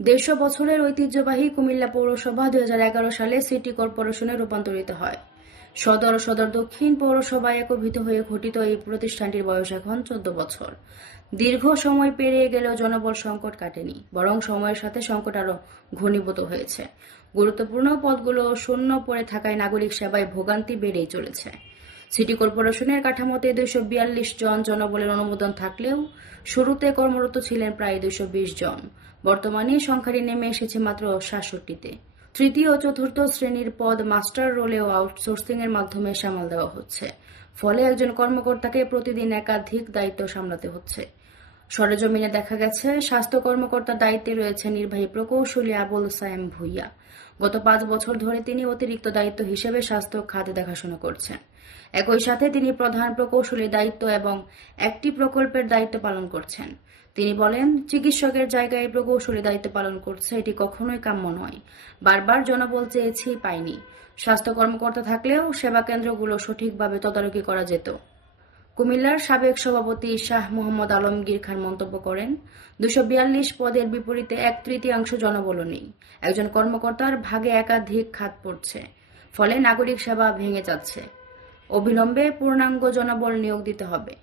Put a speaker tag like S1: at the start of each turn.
S1: দেড়শো বছরের ঐতিহ্যবাহী কুমিল্লা পৌরসভা দুই সালে সিটি কর্পোরেশনে রূপান্তরিত হয়। সদর সদর দক্ষিণ পৌরসভায় একীভূত হয়ে ঘটিত এই প্রতিষ্ঠানটির বয়স এখন চোদ্দ বছর। দীর্ঘ সময় পেরিয়ে গেলেও জনবল সংকট কাটেনি, বরং সময়ের সাথে সংকট আরও ঘনীভূত হয়েছে। গুরুত্বপূর্ণ পদগুলো শূন্য পড়ে থাকায় নাগরিক সেবায় ভোগান্তি বেড়েই চলেছে। সিটি কর্পোরেশনের কাঠামোতে দুইশো বিয়াল্লিশ জন জনবলের অনুমোদন থাকলেও শুরুতে কর্মরত ছিলেন প্রায় দুইশো বিশ জন। বর্তমানে সংখ্যাটি নেমে এসেছে মাত্র সাতষট্টিতে। তৃতীয় ও চতুর্থ শ্রেণির পদ মাস্টার রোলেও আউটসোর্সিং এর মাধ্যমে সামাল দেওয়া হচ্ছে। ফলে একজন কর্মকর্তাকে প্রতিদিন একাধিক দায়িত্ব সামলাতে হচ্ছে। সরেজমিনে দেখা গেছে, স্বাস্থ্য কর্মকর্তার দায়িত্বে রয়েছে নির্বাহী প্রকৌশলী আবুল সায়েম ভুইয়া। গত পাঁচ বছর ধরে তিনি অতিরিক্ত দায়িত্ব হিসেবে স্বাস্থ্য খাতে দেখাশোনা করছেন। একই সাথে তিনি প্রধান প্রকৌশলীর দায়িত্ব এবং একটি প্রকল্পের দায়িত্ব পালন করছেন। তিনি বলেন, চিকিৎসকের জায়গায় প্রকৌশলী দায়িত্ব পালন করছে এটি কখনোই কাম্য নয়। বারবার জনবল চেয়েছি, পাইনি। স্বাস্থ্য কর্মকর্তা থাকলেও সেবা কেন্দ্রগুলো সঠিকভাবে তদারকি করা যেত। কুমিল্লার সাবেক সভাপতি শাহ মোহাম্মদ আলমগীর খান মন্তব্য করেন, দুশো বিয়াল্লিশ পদের বিপরীতে এক তৃতীয়াংশ জনবল নেই একজন কর্মকর্তার ভাগে একাধিক খাত পড়ছে, ফলে নাগরিক সেবা ভেঙে যাচ্ছে। অবিলম্বে পূর্ণাঙ্গ জনবল নিয়োগ দিতে হবে।